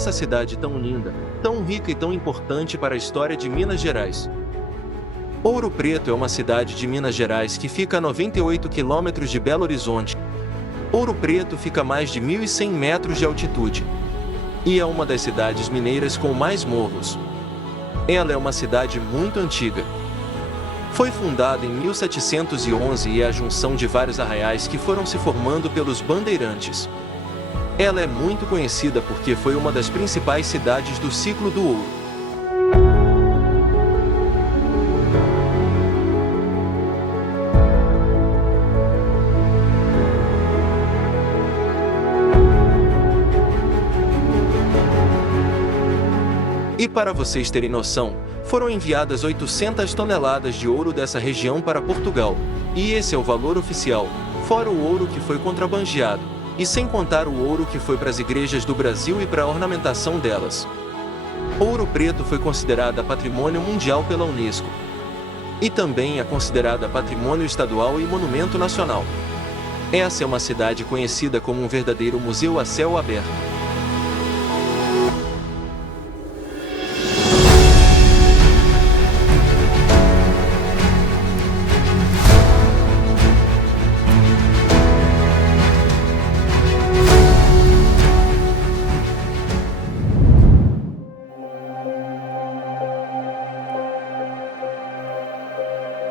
nessa cidade tão linda, tão rica e tão importante para a história de Minas Gerais. Ouro Preto é uma cidade de Minas Gerais que fica a 98 quilômetros de Belo Horizonte. Ouro Preto fica a mais de 1.100 metros de altitude. E é uma das cidades mineiras com mais morros. Ela é uma cidade muito antiga. Foi fundada em 1711 e é a junção de vários arraiais que foram se formando pelos bandeirantes. Ela é muito conhecida porque foi uma das principais cidades do ciclo do ouro. E para vocês terem noção, foram enviadas 800 toneladas de ouro dessa região para Portugal. E esse é o valor oficial, fora o ouro que foi contrabandeado, e sem contar o ouro que foi para as igrejas do Brasil e para a ornamentação delas. Ouro Preto foi considerada Patrimônio Mundial pela Unesco. E também é considerada Patrimônio Estadual e Monumento Nacional. Essa é uma cidade conhecida como um verdadeiro museu a céu aberto.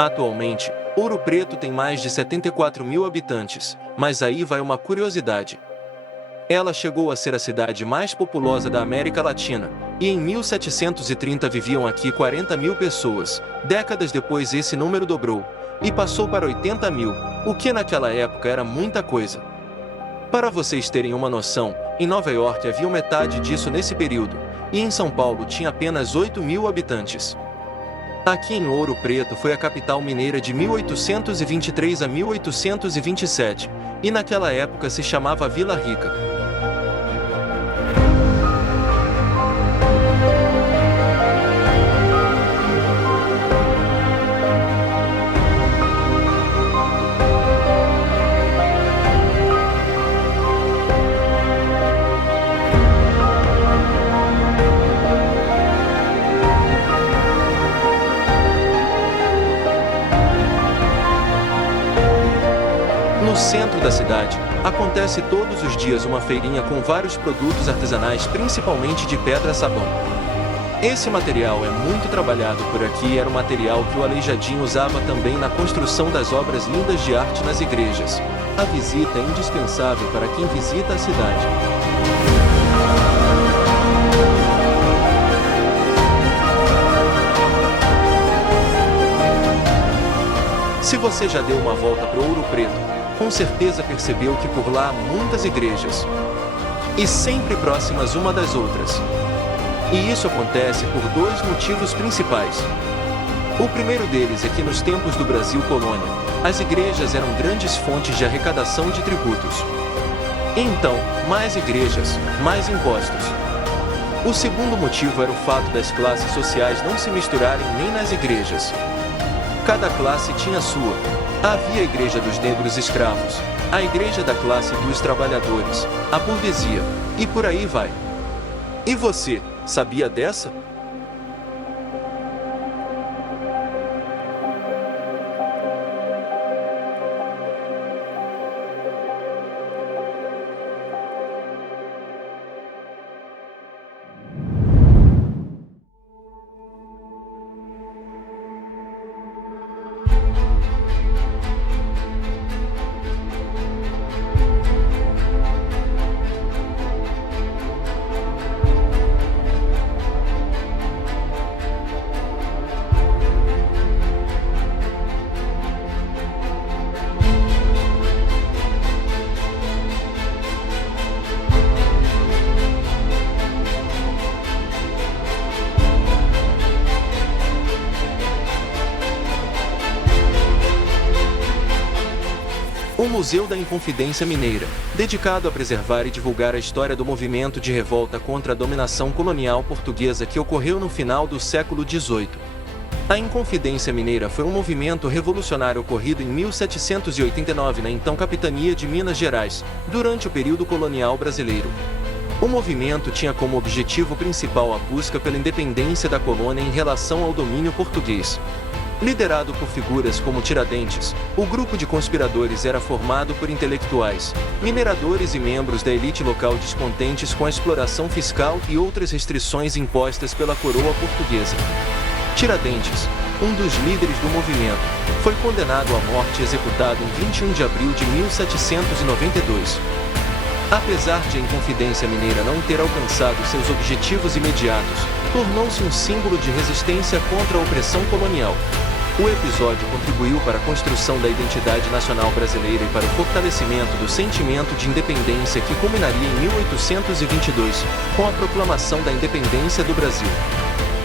Atualmente, Ouro Preto tem mais de 74 mil habitantes, mas aí vai uma curiosidade. Ela chegou a ser a cidade mais populosa da América Latina, e em 1730 viviam aqui 40 mil pessoas. Décadas depois esse número dobrou, e passou para 80 mil, o que naquela época era muita coisa. Para vocês terem uma noção, em Nova York havia metade disso nesse período, e em São Paulo tinha apenas 8 mil habitantes. Aqui em Ouro Preto foi a capital mineira de 1823 a 1827, e naquela época se chamava Vila Rica. No centro da cidade, acontece todos os dias uma feirinha com vários produtos artesanais, principalmente de pedra-sabão. Esse material é muito trabalhado por aqui e era o material que o Aleijadinho usava também na construção das obras lindas de arte nas igrejas. A visita é indispensável para quem visita a cidade. Se você já deu uma volta para Ouro Preto, com certeza percebeu que por lá há muitas igrejas, e sempre próximas uma das outras. E isso acontece por dois motivos principais. O primeiro deles é que nos tempos do Brasil colônia, as igrejas eram grandes fontes de arrecadação de tributos. Então, mais igrejas, mais impostos. O segundo motivo era o fato das classes sociais não se misturarem nem nas igrejas. Cada classe tinha a sua. Havia a igreja dos negros escravos, a igreja da classe dos trabalhadores, a burguesia, e por aí vai. E você, sabia dessa? O Museu da Inconfidência Mineira, dedicado a preservar e divulgar a história do movimento de revolta contra a dominação colonial portuguesa que ocorreu no final do século XVIII. A Inconfidência Mineira foi um movimento revolucionário ocorrido em 1789 na então capitania de Minas Gerais, durante o período colonial brasileiro. O movimento tinha como objetivo principal a busca pela independência da colônia em relação ao domínio português. Liderado por figuras como Tiradentes, o grupo de conspiradores era formado por intelectuais, mineradores e membros da elite local descontentes com a exploração fiscal e outras restrições impostas pela coroa portuguesa. Tiradentes, um dos líderes do movimento, foi condenado à morte e executado em 21 de abril de 1792. Apesar de a Inconfidência Mineira não ter alcançado seus objetivos imediatos, tornou-se um símbolo de resistência contra a opressão colonial. O episódio contribuiu para a construção da identidade nacional brasileira e para o fortalecimento do sentimento de independência que culminaria em 1822, com a proclamação da independência do Brasil.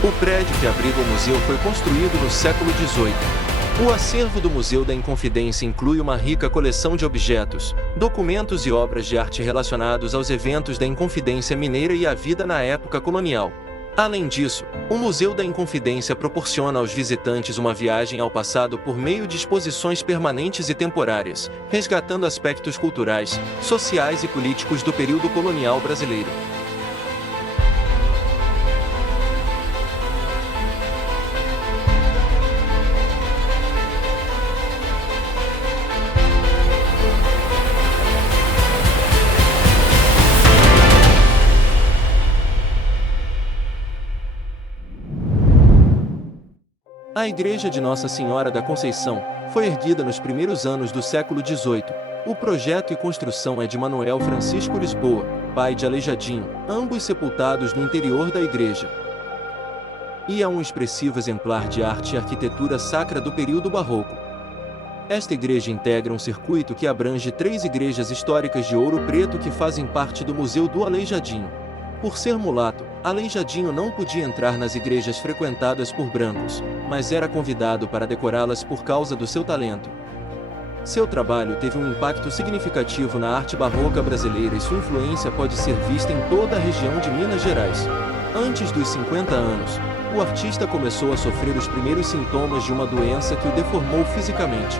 O prédio que abriga o museu foi construído no século XVIII. O acervo do Museu da Inconfidência inclui uma rica coleção de objetos, documentos e obras de arte relacionados aos eventos da Inconfidência Mineira e à vida na época colonial. Além disso, o Museu da Inconfidência proporciona aos visitantes uma viagem ao passado por meio de exposições permanentes e temporárias, resgatando aspectos culturais, sociais e políticos do período colonial brasileiro. A Igreja de Nossa Senhora da Conceição foi erguida nos primeiros anos do século XVIII. O projeto e construção é de Manuel Francisco Lisboa, pai de Aleijadinho, ambos sepultados no interior da igreja. E é um expressivo exemplar de arte e arquitetura sacra do período barroco. Esta igreja integra um circuito que abrange 3 igrejas históricas de Ouro Preto que fazem parte do Museu do Aleijadinho. Por ser mulato, Aleijadinho não podia entrar nas igrejas frequentadas por brancos, mas era convidado para decorá-las por causa do seu talento. Seu trabalho teve um impacto significativo na arte barroca brasileira e sua influência pode ser vista em toda a região de Minas Gerais. Antes dos 50 anos, o artista começou a sofrer os primeiros sintomas de uma doença que o deformou fisicamente.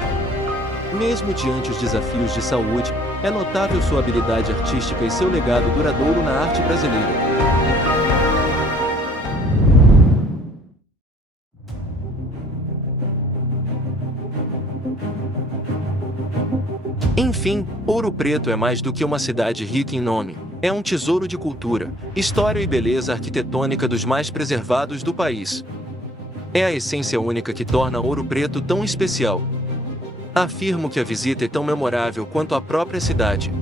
Mesmo diante os desafios de saúde, é notável sua habilidade artística e seu legado duradouro na arte brasileira. Enfim, Ouro Preto é mais do que uma cidade rica em nome. É um tesouro de cultura, história e beleza arquitetônica dos mais preservados do país. É a essência única que torna Ouro Preto tão especial. Afirmo que a visita é tão memorável quanto a própria cidade.